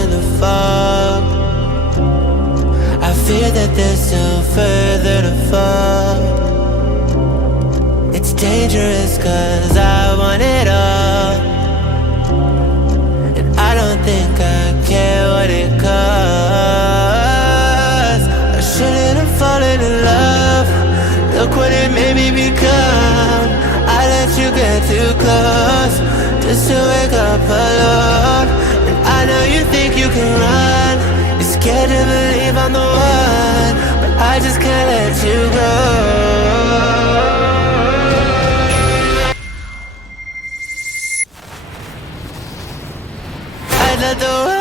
in the fog. I fear that there's still further to fall. It's dangerous cause I want it all, and I don't think I care what it costs. I shouldn't have fallen in love. Look what it made me become. I let you get too close just to wake up alone. And I know you think you can run. You're scared to believe I'm the one, but I just can't let you go. I'd let the